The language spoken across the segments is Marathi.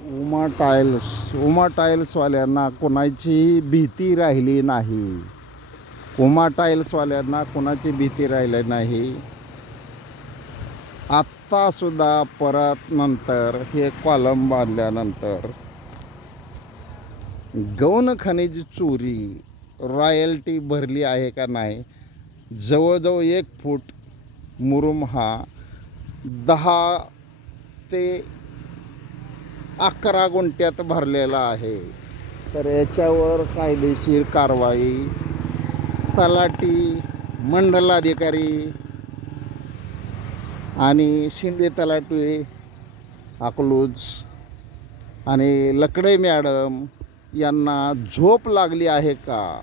उमा टाईल्सवाल्यांना कोणाची भीती राहिली नाही. उमा टाईल्सवाल्यांना कोणाची भीती राहिली नाही. आत्तासुद्धा परत नंतर हे कॉलम बांधल्यानंतर गौण खनिज चोरी रॉयल्टी भरली आहे का नाही. जवळजवळ 1 फूट मुरुम हा 10 ते 11 गुंठ्यात भरलेला आहे. तर याच्यावर कायदेशीर कारवाई तलाठी, मंडलाधिकारी आणि शिंदे तलाठी अकलूज आणि लकडे मॅडम यांना झोप लागली आहे का.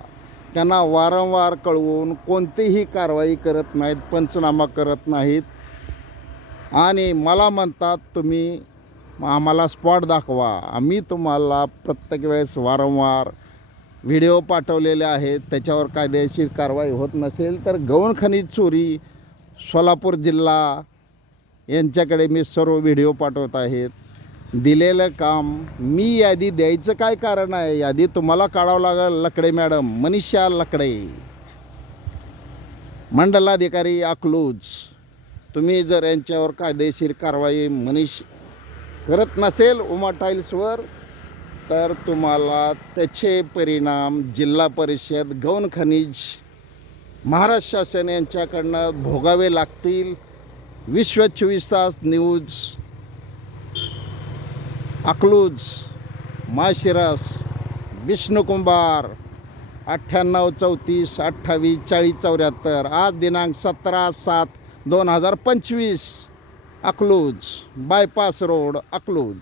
त्यांना वारंवार कळवून कोणतीही कारवाई करत नाहीत, पंचनामा करत नाहीत आणि मला म्हणतात तुम्ही आम्हाला स्पॉट दाखवा. आम्ही तुम्हाला प्रत्येक वेळेस वारंवार व्हिडिओ पाठवलेले आहेत. त्याच्यावर कायदेशीर कारवाई होत नसेल तर गौण खनिज चोरी सोलापूर जिल्हा यांच्याकडे मी सर्व व्हिडिओ पाठवत आहेत. दिलेलं काम मी यादी द्यायचं काय कारण आहे. यादी तुम्हाला काढावं लागेल. लकडे मॅडम, मनीषा लकडे, मंडलाधिकारी अकलूज, तुम्ही जर यांच्यावर कायदेशीर कारवाई करत नसेल उमा टाईल्सवर तर तुम्हाला त्याचे परिणाम जिल्हा परिषद गौण खनिज महाराष्ट्र शासन यांच्याकडनं भोगावे लागतील. विश्व 24 तास न्यूज अकलूज, माशिरस, विष्णुकुंभार 98 34 28 40 74. आज दिनांक 17/7/2025 अकलूज, बायपास रोड अकलूज.